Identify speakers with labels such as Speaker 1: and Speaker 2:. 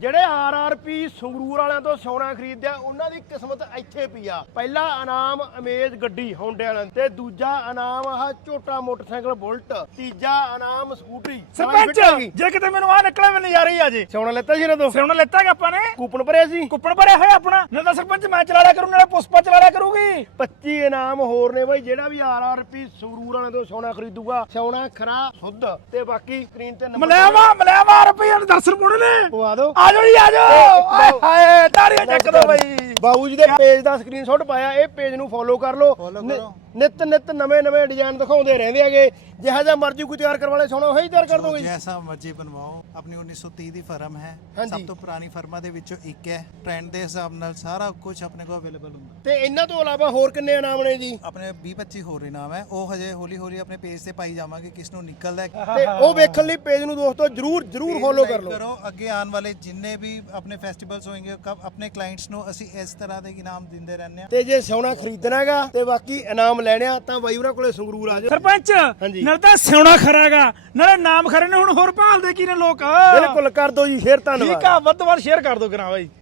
Speaker 1: ਜਿਹੜੇ ਆਰਆਰਪੀ ਸੰਗਰੂਰ ਵਾਲਿਆਂ ਤੋਂ ਸੋਨਾ ਖਰੀਦਦੇ ਆ ਉਹਨਾਂ ਦੀ ਕਿਸਮਤ ਇੱਥੇ ਪਈ ਆ। ਪਹਿਲਾ ਇਨਾਮ ਅਮੇਜ਼ ਗੱਡੀ ਹੋਂਡੇ ਵਾਲਿਆਂ ਨੂੰ ਤੇ ਦੂਜਾ ਇਨਾਮ ਆਹ ਝੋਟਾ ਮੋਟਰਸਾਈਕਲ ਬੁਲਟ ਤੀਜਾ ਇਨਾਮ ਸਕੂਟਰੀ।
Speaker 2: ਸਰਪੰਚ ਜੇ ਕਿਤੇ ਮੈਨੂੰ ਆ ਨਿਕਲੇ ਮੈਨੂੰ ਨਜ਼ਾਰੇ ਹੀ ਆ ਜੇ।
Speaker 1: ਸੋਨਾ ਲੈਤਾ ਸੀ ਇਹਨਾਂ ਤੋਂ?
Speaker 2: ਸਿਉਣਾ ਲੈਤਾ ਕਿ ਆਪਾਂ ਨੇ?
Speaker 1: ਕੂਪਨ ਭਰਿਆ ਸੀ?
Speaker 2: ਕੁੱਪਣ ਭਰਿਆ ਹੋਇਆ ਆਪਣਾ। ਨਾ ਤਾਂ ਸਰਪੰਚ ਮੈਂ ਚਲਾ ਲਿਆ ਕਰੂੰ ਨਾਲੇ ਪੁਸ਼ਪਾ ਚਲਾ ਲਿਆ ਕਰੂਗੀ।
Speaker 1: 25 ਇਨਾਮ ਹੋਰ ਨੇ ਬਾਈ ਜਿਹੜਾ ਵੀ ਆਰਆਰਪੀ ਸੰਗਰੂਰ ਵਾਲਿਆਂ ਤੋਂ ਸੋਨਾ ਖਰੀਦੂਗਾ। ਸੋਨਾ ਖਰਾ ਸੁੱਧ ਤੇ ਬਾਕੀ ਸਕਰੀਨ ਤੇ ਨੰਬਰ
Speaker 2: ਮਲਾਵਾ ਮਲਾਵਾ ਰੁਪਈਆ 10 ਰੁਪਏ ਨੇ
Speaker 1: ਪਵਾ ਦਿਓ।
Speaker 2: ਆ ਜਾਓ ਜੀ ਆ ਜਾਓ।
Speaker 1: ਇੱਕ
Speaker 2: ਹਾਏ ਤਾੜੀਆਂ ਚੱਕ ਦੋ ਬਾਈ
Speaker 1: ਬਾਬੂ ਜੀ ਦੇ ਪੇਜ ਦਾ ਸਕਰੀਨਸ਼ਾਟ ਪਾਇਆ ਇਹ ਪੇਜ ਨੂੰ ਫੋਲੋ ਕਰ ਲਓ
Speaker 3: ਕਰੋ।
Speaker 1: ਨਿੱਤ ਨਿੱਤ ਨਵੇਂ ਨਵੇਂ ਡਿਜ਼ਾਈਨ ਦਿਖਾਉਂਦੇ ਰਹਿੰਦੇ ਹੈਗੇ। ਜਿਹੜਾ ਜਿਹਾ ਮਰਜ਼ੀ ਕੋਈ ਤਿਆਰ ਕਰਵਾ ਲੈ ਸੋਨਾ ਉਹੀ ਤਿਆਰ ਕਰ ਦੋਗੇ।
Speaker 3: ਜੈਸਾ ਮਰਜ਼ੀ ਬਣਵਾਓ ਆਪਣੀ 1930 ਦੀ ਫਰਮ ਹੈ। ਸਭ ਤੋਂ ਪੁਰਾਣੀ ਫਰਮਾਂ ਦੇ ਵਿੱਚੋਂ ਇੱਕ ਹੈ। ਟ੍ਰੈਂਡ ਦੇ ਹਿਸਾਬ ਨਾਲ ਸਾਰਾ ਕੁਝ ਆਪਣੇ ਕੋਲ ਅਵੇਲੇਬਲ ਹੁੰਦਾ।
Speaker 1: ਤੇ ਇਹਨਾਂ ਤੋਂ ਇਲਾਵਾ ਹੋਰ ਕਿੰਨੇ ਇਨਾਮ ਨੇ ਜੀ?
Speaker 3: ਆਪਣੇ 20 25 ਹੋਰ ਇਨਾਮ ਹੈ। ਉਹ ਹਜੇ ਹੌਲੀ ਹੌਲੀ ਆਪਣੇ ਪੇਜ ਤੇ ਪਾਈ ਜਾਵਾਂਗੇ ਕਿਸ ਨੂੰ ਨਿਕਲਦਾ
Speaker 1: ਤੇ ਉਹ ਵੇਖਣ ਲਈ ਪੇਜ ਨੂੰ ਦੋਸਤੋ ਜਰੂਰ ਜਰੂਰ ਫੋਲੋ ਕਰ ਲਓ।
Speaker 3: ਕਰੋ ਅੱਗੇ ਆਉਣ ਵਾਲੇ ਜਿੰਨੇ ਵੀ ਆਪਣੇ ਫੈਸਟੀਵਲਸ ਹੋਣਗੇ ਕਬ ਆਪਣੇ ਕਲਾਇੰਟਸ ਨੂੰ ਅਸੀਂ ਇਸ ਤਰ੍ਹਾਂ ਦੇ ਇਨਾਮ ਦਿੰਦੇ ਰਹਿੰਦੇ ਹਾਂ।
Speaker 1: ਤੇ ਜੇ ਸੋਨਾ ਖਰੀਦਣਾ ਹੈਗਾ ਤੇ ਬਾਕੀ ਇਨਾਮ ਲੈਣਿਆ ਤਾਂ ਬਾਈ ਉਹਨਾਂ ਕੋਲੇ ਸੰਗਰੂਰ ਆ ਜਾਓ।
Speaker 2: ਸਰਪੰਚ
Speaker 1: ਹਾਂਜੀ।
Speaker 2: ਨਾਲ ਤਾਂ ਸਿਉਣਾ ਖਰਾਗਾ ਨਾਲੇ ਨਾਮ ਖਰੇ ਨੇ ਹੁਣ ਹੋਰ ਭਾਲਦੇ ਕੀ ਨੇ ਲੋਕ?
Speaker 1: ਬਿਲਕੁਲ ਕਰ ਦਿਓ ਜੀ ਸ਼ੇਅਰ ਧੰਨਵਾਦ।
Speaker 2: ਠੀਕ ਆ ਵੱਧ ਤੋਂ ਵੱਧ ਸ਼ੇਅਰ ਕਰ ਦਿਓ ਕਰਾਂ ਬਾਈ।